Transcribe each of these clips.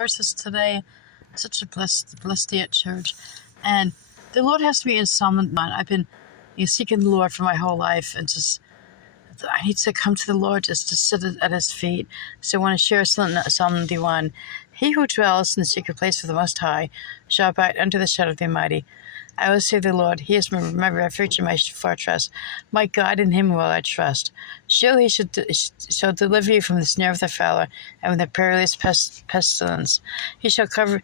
Verses today, such a blessed day at church, and the Lord has me in Psalm 1. I've been seeking the Lord for my whole life, and just I need to come to the Lord just to sit at His feet. So I want to share Psalm 91. He who dwells in the secret place of the Most High shall abide under the shadow of the Almighty. I will say of the Lord, He is my refuge and my fortress. My God, in Him will I trust. Surely He shall deliver you from the snare of the fowler and from the perilous pestilence. He shall cover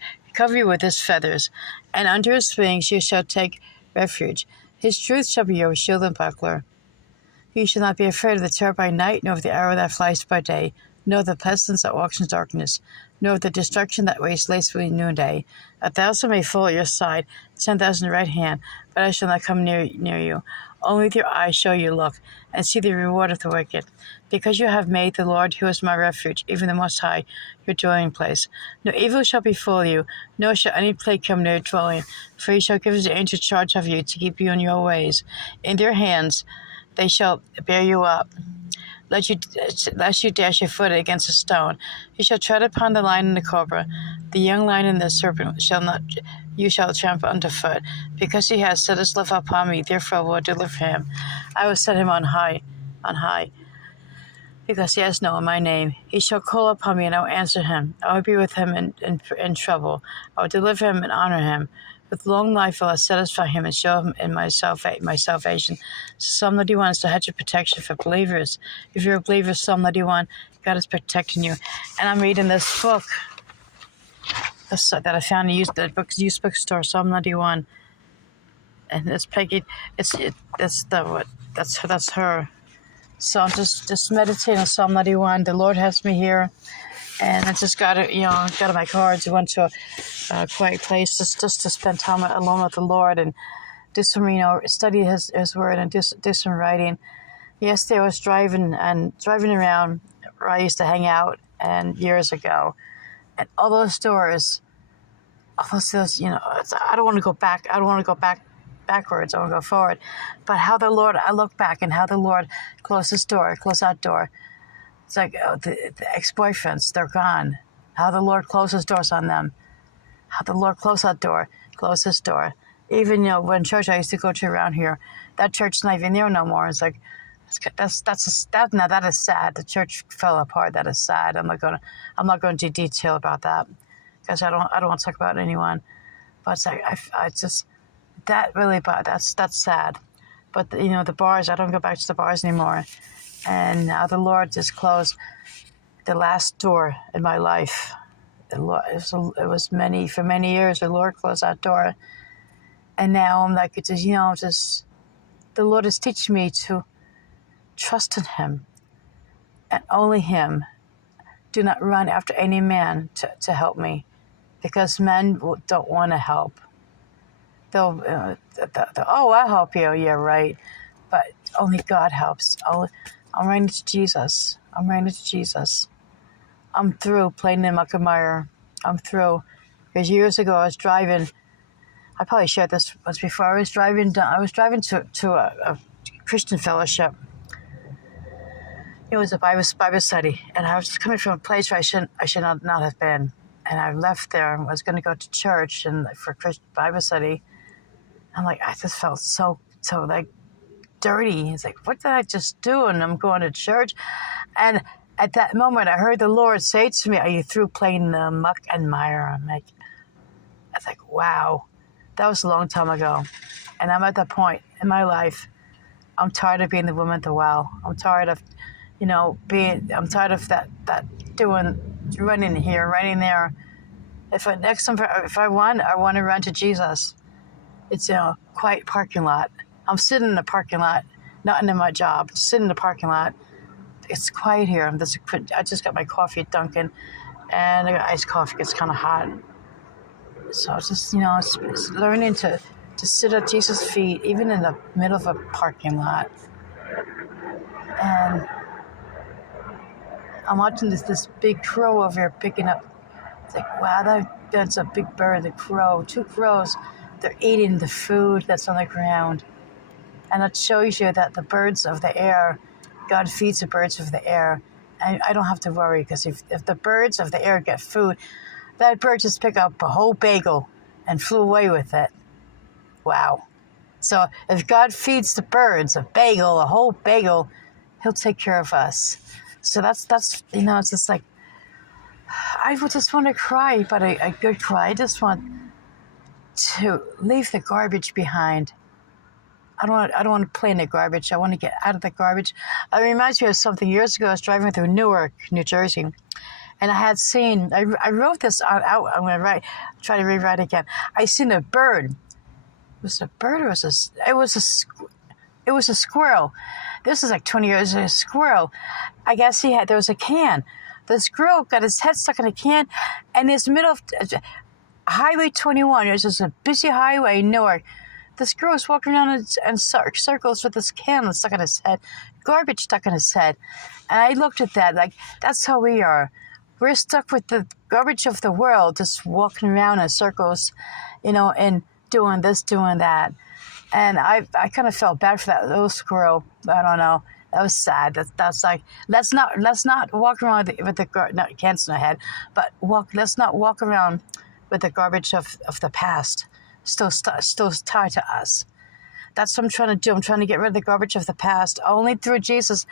you with His feathers, and under His wings you shall take refuge. His truth shall be your shield and buckler. You shall not be afraid of the terror by night, nor of the arrow that flies by day, nor of the pestilence that walks in darkness, nor of the destruction that wastes lastly noonday. 1,000 may fall at your side, 10,000 at your right hand, but I shall not come near you. Only with your eyes shall you look, and see the reward of the wicked. Because you have made the Lord, who is my refuge, even the Most High, your dwelling place. No evil shall befall you, nor shall any plague come near your dwelling. For He shall give His angel charge of you, to keep you in your ways. In their hands they shall bear you up, lest you dash your foot against a stone. You shall tread upon the lion and the cobra, the young lion and the serpent you shall trample underfoot. Because He has set His love upon me, therefore I will deliver Him. I will set Him on high, because He has known my name. He shall call upon me, and I will answer him. I will be with him in trouble. I will deliver him and honor him. With long life will I satisfy him and show him in my salvation. Psalm 91 is the hedge of protection for believers. If you're a believer, Psalm 91, God is protecting you. And I'm reading this book that I found in the used bookstore, Psalm 91. And it's Peggy. That's her. So I'm just meditating on Psalm 91. The Lord has me here. And I just got in my car to went to a quiet place just to spend time alone with the Lord and do some, study His Word and do some writing. Yesterday I was driving around where I used to hang out and years ago, and all those doors, I don't want to go back. I don't want to go backwards. I want to go forward. But I look back and how the Lord closed that door. It's like the ex-boyfriends, they're gone. How the Lord closes doors on them. How the Lord closed that door, closed this door. Even, when church I used to go to around here, that church's not even there no more. It's like, that is sad. The church fell apart. That is sad. I'm not going to detail about that because I don't want to talk about anyone. But it's like, that's sad. But, the bars, I don't go back to the bars anymore. And now the Lord just closed the last door in my life. For many years, the Lord closed that door. And now I'm like, the Lord is teaching me to trust in Him and only Him. Do not run after any man to help me, because men don't want to help. They'll I'll help you. Yeah, right. But only God helps. I'm running to Jesus. I'm through playing in muck and mire. I'm through. Because years ago I was driving. I probably shared this once before. I was driving to a Christian fellowship. It was a Bible study, and I was coming from a place where I should not have been. And I left there and was going to go to church and for Christian Bible study. I'm like, I just felt so like dirty. It's like, what did I just do? And I'm going to church. And at that moment, I heard the Lord say to me, are you through playing the muck and mire? I was like, wow, that was a long time ago. And I'm at that point in my life. I'm tired of being the woman at the well. I'm tired of, I'm tired of that running here, running there. If I want to run to Jesus. It's a quiet parking lot. I'm sitting in the parking lot, not in my job, sitting in the parking lot. It's quiet here. I just got my coffee at Dunkin', and I got iced coffee. It's kind of hot. So it's just, it's learning to sit at Jesus' feet, even in the middle of a parking lot. And I'm watching this big crow over here picking up. It's like, wow, that's a big bird, the crow. 2 crows. They're eating the food that's on the ground. And it shows you that the birds of the air, God feeds the birds of the air. And I don't have to worry, because if the birds of the air get food, That bird just picked up a whole bagel and flew away with it. Wow. So if God feeds the birds a bagel, a whole bagel, he'll take care of us. So that's it's just like, I would just want to cry, but a good cry. I just want to leave the garbage behind. I don't want to play in the garbage. I want to get out of the garbage. It reminds me of something years ago. I was driving through Newark, New Jersey, and I had seen, I wrote this out. I'm going to try to rewrite it again. I seen a bird. Was it a bird or it was a squirrel. This is like 20 years ago. A squirrel. I guess there was a can. The squirrel got his head stuck in a can, and in the middle of Highway 21, there's just a busy highway in Newark. The squirrel was walking around in circles with this can stuck in his head, garbage stuck in his head. And I looked at that, like, that's how we are. We're stuck with the garbage of the world, just walking around in circles, and doing this, doing that. And I kind of felt bad for that little squirrel. I don't know. That was sad. That's like, let's not walk around with the cans in our head, but let's not walk around with the garbage of the past still tied to us. That's what I'm trying to do. I'm trying to get rid of the garbage of the past. Only through Jesus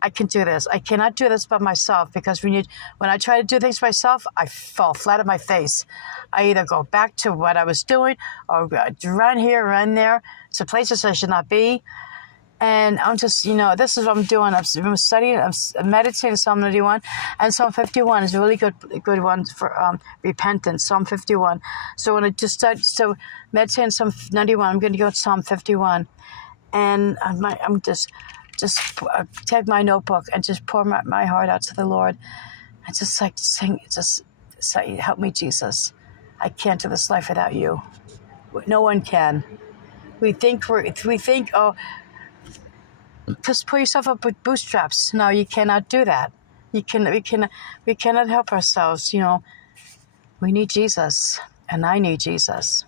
I can do this. I cannot do this by myself, because when I try to do things myself, I fall flat on my face. I either go back to what I was doing or run here, run there to places I should not be. And I'm just, this is what I'm doing. I'm studying, I'm meditating Psalm 91. And Psalm 51 is a really good one for repentance, Psalm 51. So when I just start, meditating Psalm 91, I'm going to go to Psalm 51. And I'm just take my notebook and just pour my heart out to the Lord. And just like sing, just say, help me, Jesus. I can't do this life without you. No one can. We think, oh, just pull yourself up with bootstraps. No, you cannot do that. We cannot help ourselves. We need Jesus, and I need Jesus.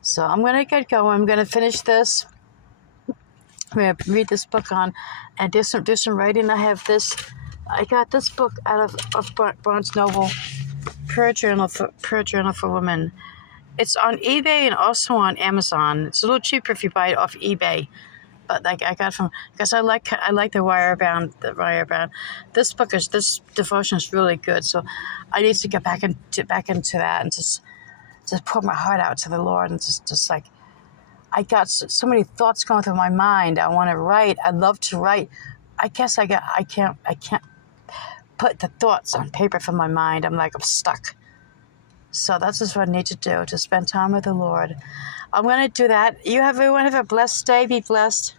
So I'm going to get going. I'm going to finish this. I'm going to read this book on and do some writing. I got this book out of Barnes Noble, Prayer Journal for Women. It's on eBay and also on Amazon. It's a little cheaper if you buy it off eBay. But like I got because I like the wire bound. This devotion is really good. So I need to get back into that and just pour my heart out to the Lord, and just like, I got so many thoughts going through my mind. I want to write. I love to write. I guess I can't put the thoughts on paper from my mind. I'm stuck. So that's just what I need to do, to spend time with the Lord. I'm going to do that. Everyone have a blessed day. Be blessed.